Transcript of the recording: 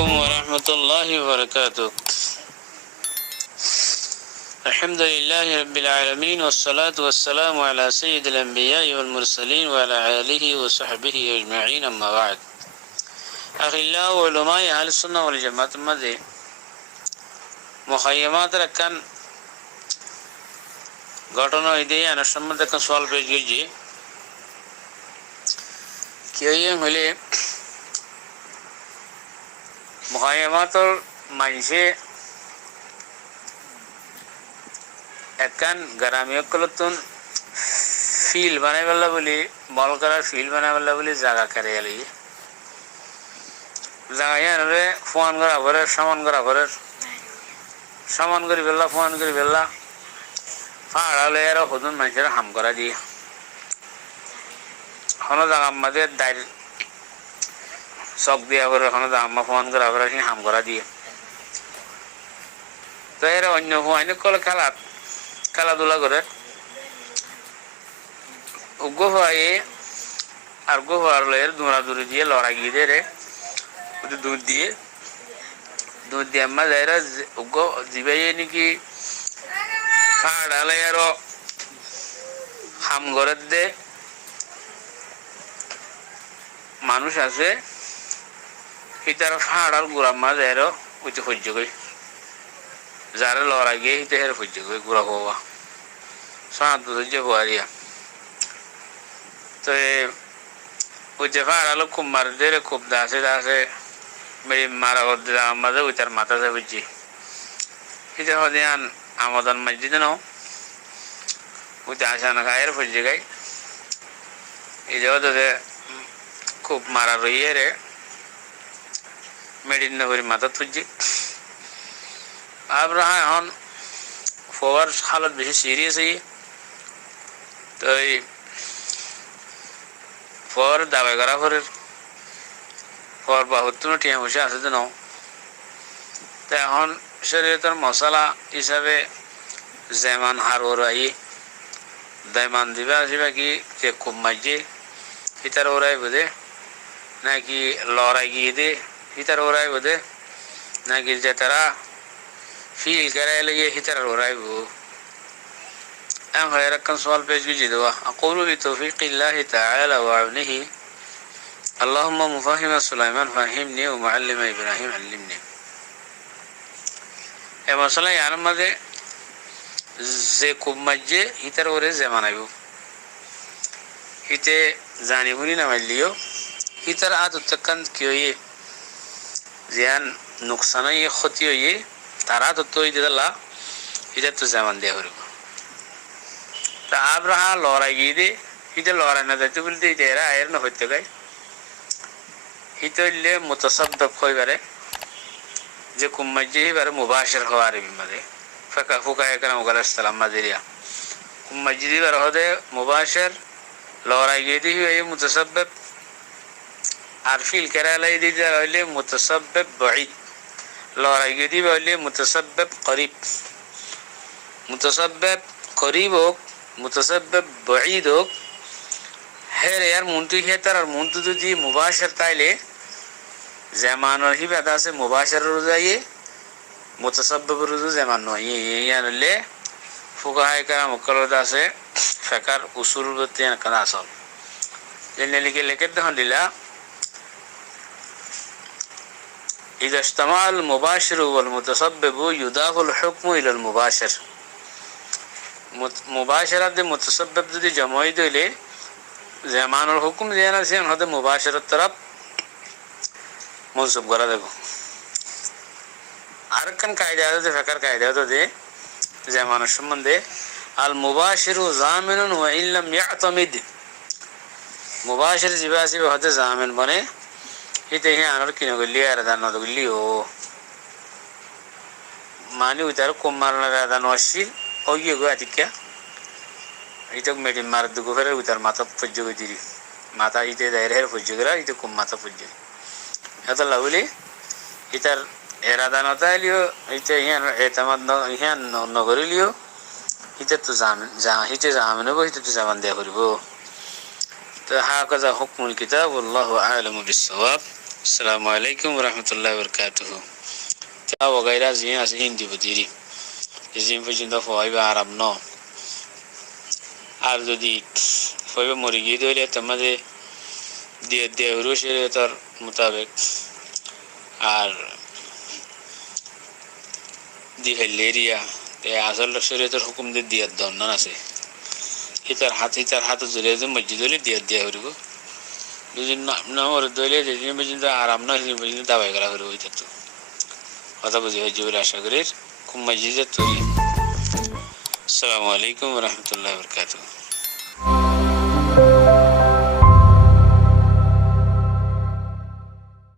عليكم ورحمة الله وبركاته. الحمد لله رب العالمين والصلاة والسلام على سيد الأنبياء والمرسلين وعلى آله وصحبه أجمعين أما بعد. أخلاء علماء أهل السنة والجماعة مدى মুখাইয়ামাত রাখান ঘটনা ইদে আনার সম্বন্ধে একটা সওয়াল পেশ গেছে কেউ হলে মুখাইয়ামাতর মানুষে একখান গ্রামীয় কলতুন ফিল বানাই পেলা বলি মল করার ফিল বানাই পেলা বলি জায়গা কেড়ে গেলে জায়গায় আনলে ফোন করা ঘরের সামান করি ফেললা ফোন করি ফেললা ফাড়ালে আর হদুন মানুষের হাম করা দিয়ে কোনো জায়গা আমাদের দায়ের চক দিয়া করে কোনো জায়গা ফোন করা করে হাম করা দিয়ে তো এরা অন্য ফোয়াইনে কলে খেলাধুলা করে উগ্র হয়ে আর গো হওয়ার এর দৌড়াদৌড়ি দিয়ে লড়াই গিয়ে দিয়ে রে দুধ দিয়ে আম্মা যাইরা উগ্র জিবাই নাকি ফাড়ালে আরো হাম ঘরের দে মানুষ আছে হিতার ফাড়ার গুড়া মা যাইরো ওইতে সহ্য করি যারা লড়াই গিয়ে হিতে হের সহ্য করি গুড়া হওয়া সাত সহ্য হওয়া দিয়া তো ওইতে ফাড়ালো খুব মার দে খুব দাসে মেরি মারা হতে আমাদের ওই তার মাথা যাবে বুঝছি হিতে হদিয়ান আমাদের মসজিদে নাও ওইতে আসা না খায়ের সহ্য গাই এই যে খুব মারা রইয়ে রে মেডিন নগরী মাথা তুলছি আবার এখন ফোয়ার হালত বেশি সিরিয়াস হয়ে তো এই ফোয়ার দাবাই করা ফোরের ফোয়ার বাহুত্তর টিয়া বসে আছে তো নাও তো এখন শরীয়তের মশলা হিসাবে যেমন হার ওরাই দাইমান দিবা আসিবা কি যে খুব মাঝে হিতার ওরাই বোধে নাকি লড়াই গিয়ে দে হিতার ওরাই বোধে নাকি যে তারা ফিল করাই লেগে হিতার ওরাই বো এম হয় এরকম সওয়াল পেশ গুজি দেওয়া আকুলু বিতৌফিকিল্লাহি তাআলা ওয়া আউনিহি আল্লাহুম্মা মুফাহিমা সুলাইমান ফাহিমনি ওয়া মুআল্লিমা ইব্রাহিম আল্লিমনি এ মশলা ইয়ার মাঝে যে খুব মাঝে হিতার ওরে যে মানাইব হিতে জানি শুনি না মারলিও হিতার আদতকান কি হইয়ে যেন নোকসান হইয়ে ক্ষতি হইয়ে তার আদত হয়ে দিলা হিতার তো যেমন দেওয়া হইব তা আব্রাহা লড়াই গিয়ে দে হিতে লড়াই না যাইতে বলতে এরা আয়ের না হইতে গাই হিতে হইলে মুতাসাদ্দিক হইবারে যে কুম্মাজি হিবারে মুবাশির হওয়া আরবি মাঝে ফুকায়ে কেরাম আলাইহিসসালাম মাঝেরিয়া কুম্মাজি হিবারে হদে মুবাশির লড়াই গিয়ে দিয়ে হইয়ে মুতাসাদ্দিক আর ফিল কেরালাই দিতে হইলে মুতাসাব্বিব বাঈদ লড়াই গিয়ে দিয়ে হইলে মুতাসাব্বিব করিব মুতাসাব্বিব করিব হোক মুতাসাব্বিব বাঈদ হোক হের ইয়ার মুন্টু খেতার আর মুন্টু যদি মুবাশির তাইলে যেমন হিবাদ আছে মুবাশির রোজাইয়ে মুতাসাব্বিব রোজা যেমন নয় ইয়ার হইলে ফুকায়ে কেরাম মুকাল্লাদ আছে ফিকার উসুল বলতে কানা আসল জেনে লিখে দেখুন দিলা إذا اجتمع المباشر والمتسبب يضاف الحكم إلى المباشر مباشرة المتسبب যদি জমাই দিলে জামানুল হুকুম যেন আছে হতে মুবাশিরাত তরফ মনসুব করা দেব আরেকখান কায়দা আছে ফিকার কায়দা আছে জামানের সম্বন্ধে আল মুবাশিরু জামিনুন ওয়া ইন লাম ইয়াতামিদ মুবাশির জিবাসি হতে জামিন বনে হিতে হে আনার কিনে গলি আর দান গলি ও মানি উতার কুমার না দান ওয়াসি ও ইয়ে গো আতিকা ইতক মেডি মার দুগো ফেরে উতার মাথা ফুজ্জো দিরি মাথা ইতে দাইরে হের ফুজ্জো গরা ইতে কুম মাথা ফুজ্জো এত লাউলি ইতার এরাদা নতা লিও ইতে হিয়ান এতামাদ হিয়ান নগরি লিও ইতে তো হিতে জামিন হবো হিতে তো জামান দেয়া করিব তো হাকাযা হুকমুল কিতাব আল্লাহু আ'লামু বিস-সাওয়াব আসসালামু আলাইকুম রহমতুল্লাহ বরকাতুহ। তা ওগাইরা জিয়ে আছে হিন্দি বুঝিরি জিম পর্যন্ত ফয়বা আরাম ন আর যদি ফয়বা মরি গিয়ে ধরে তোমাদের দিয়ে দেহরু শরীয়তের মোতাবেক আর দি হেলেরিয়া তে আসল শরীয়তের হুকুম দিয়ে দিয়ার দন্ডন আছে ইতার হাতে জড়িয়ে যে মসজিদ হলে দিয়া হরিব যদি নমর দইলে যেদিন পর্যন্ত আরাম না সেদিন পর্যন্ত দাবাই করা হরিব ওইটা তো কথা বুঝি হয় জোর আশা করি খুব মসজিদের তৈরি। আসসালামু আলাইকুম রহমতুল্লাহ বরকাতুহ।